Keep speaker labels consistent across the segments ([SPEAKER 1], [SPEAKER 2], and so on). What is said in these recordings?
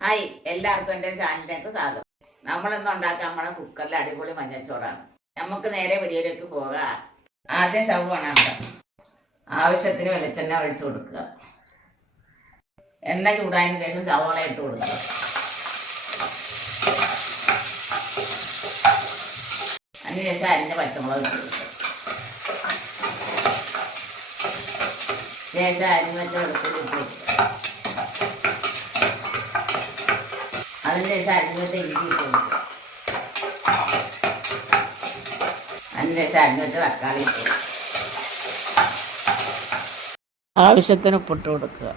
[SPEAKER 1] Hi എല്ലാവർക്കും എന്റെ ചാനലിലേക്ക് സ്വാഗതം. നമ്മളിന്ന് ഉണ്ടാക്കാൻ നമ്മളെ കുക്കറിൽ അടിപൊളി മഞ്ഞച്ചോറാണ്. നമുക്ക് നേരെ വീഡിയോയിലേക്ക് പോകാം. ആദ്യം ഷവ് വേണം ആവശ്യത്തിന് വെളിച്ചെണ്ണ ഒഴിച്ചു കൊടുക്കുക. എണ്ണ ചൂടായതിനു ശേഷം സവോള ഇട്ട് കൊടുക്കുക. അതിനുശേഷം അരിഞ്ഞ പച്ചമുളക് ഇട്ട് കൊടുക്കുക. ശേഷം അരിഞ്ഞ എടുത്തിട്ട് അരിഞ്ഞിട്ട് തക്കാളി ആവശ്യത്തിന് ഉപ്പിട്ട് കൊടുക്കുക.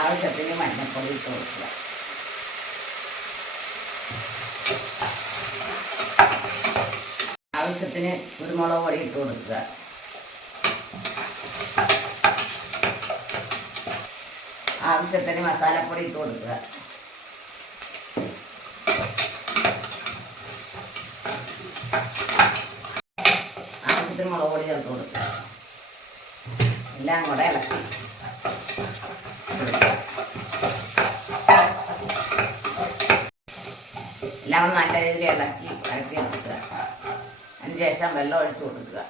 [SPEAKER 1] ആവശ്യത്തിന് മഞ്ഞപ്പൊടി ഇട്ട് കൊടുക്കുക. ആവശ്യത്തിന് കുരുമുളക് പൊടി ഇട്ട് കൊടുക്കുക. ആവശ്യത്തിന് മസാലപ്പൊടി ഇട്ട് കൊടുക്കുക. ആവശ്യത്തിന് മുളക് പൊടി ചേർത്ത് കൊടുക്കുക. എല്ലാം കൂടെ ഇളക്കി. എല്ലാം നല്ല രീതിയിൽ ഇളക്കി ഇളക്കി കൊടുക്കുക അതിന് ശേഷം വെള്ളം ഒഴിച്ചു കൊടുക്കുക.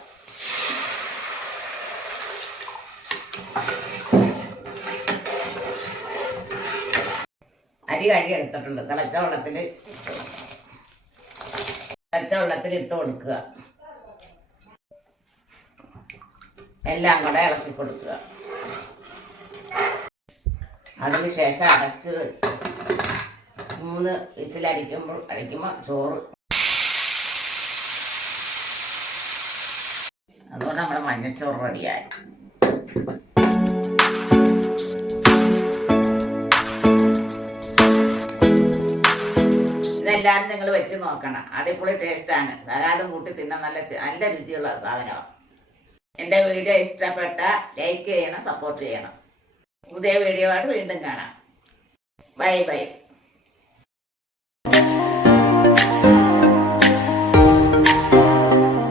[SPEAKER 1] അരി കഴുകി എടുത്തിട്ടുണ്ട്. തിളച്ച വെള്ളത്തിൽ തിളച്ച വെള്ളത്തിൽ ഇട്ട് കൊടുക്കുക. എല്ലാം കൂടെ ഇളക്കി കൊടുക്കുക. അതിന് ശേഷം അടച്ച് മൂന്ന് വിസിലടിക്കുമ്പോൾ അടിക്കുമ്പോൾ ചോറ് അതുകൊണ്ട് നമ്മുടെ മഞ്ഞച്ചോറ് റെഡിയായി. ഇതെല്ലാവരും നിങ്ങൾ വെച്ച് നോക്കണം. അടിപൊളി ടേസ്റ്റാണ്. സലാഡും കൂട്ടി തിന്നാൻ നല്ല നല്ല രുചിയുള്ള സാധനമാണ് എന്റെ വീഡിയോ ഇഷ്ടപ്പെട്ട ലൈക്ക് ചെയ്യണം സപ്പോർട്ട് ചെയ്യണം. പുതിയ വീഡിയോ ആയിട്ട് വീണ്ടും കാണാം. Bye bye.